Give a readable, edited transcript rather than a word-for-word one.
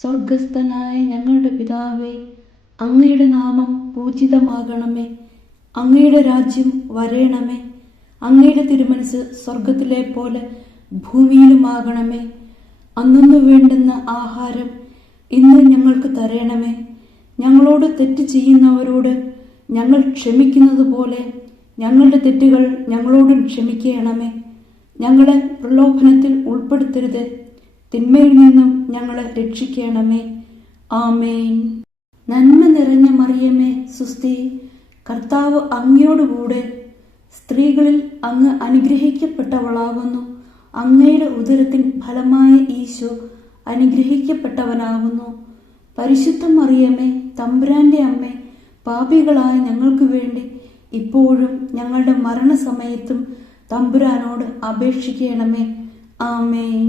സ്വർഗസ്ഥനായ ഞങ്ങളുടെ പിതാവേ, അങ്ങയുടെ നാമം പൂജിതമാകണമേ. അങ്ങയുടെ രാജ്യം വരേണമേ. അങ്ങയുടെ തിരുമനസ് സ്വർഗത്തിലെ പോലെ ഭൂമിയിലുമാകണമേ. അന്നു വേണ്ടുന്ന ആഹാരം ഇന്ന് ഞങ്ങൾക്ക് തരണമേ. ഞങ്ങളോട് തെറ്റ് ചെയ്യുന്നവരോട് ഞങ്ങൾ ക്ഷമിക്കുന്നത് പോലെ ഞങ്ങളുടെ തെറ്റുകൾ ഞങ്ങളോടും ക്ഷമിക്കണമേ. ഞങ്ങളെ പ്രലോഭനത്തിൽ ഉൾപ്പെടുത്തരുത്, തിന്മയിൽ നിന്നും ഞങ്ങളെ രക്ഷിക്കണമേ. ആമേൻ. നന്മ നിറഞ്ഞ മറിയമേ, സുസ്തി, കർത്താവ് അങ്ങയോടുകൂടെ സ്ത്രീകളിൽ അങ്ങ് അനുഗ്രഹിക്കപ്പെട്ടവളാകുന്നു. അങ്ങയുടെ ഉദരത്തിൻ ഫലമായ ഈശോ അനുഗ്രഹിക്കപ്പെട്ടവനാകുന്നു. പരിശുദ്ധ മറിയമേ, തമ്പുരാന്റെ അമ്മേ, പാപികളായ ഞങ്ങൾക്ക് വേണ്ടി ഇപ്പോഴും ഞങ്ങളുടെ മരണസമയത്തും തമ്പുരാനോട് അപേക്ഷിക്കണമേ. ആമേൻ.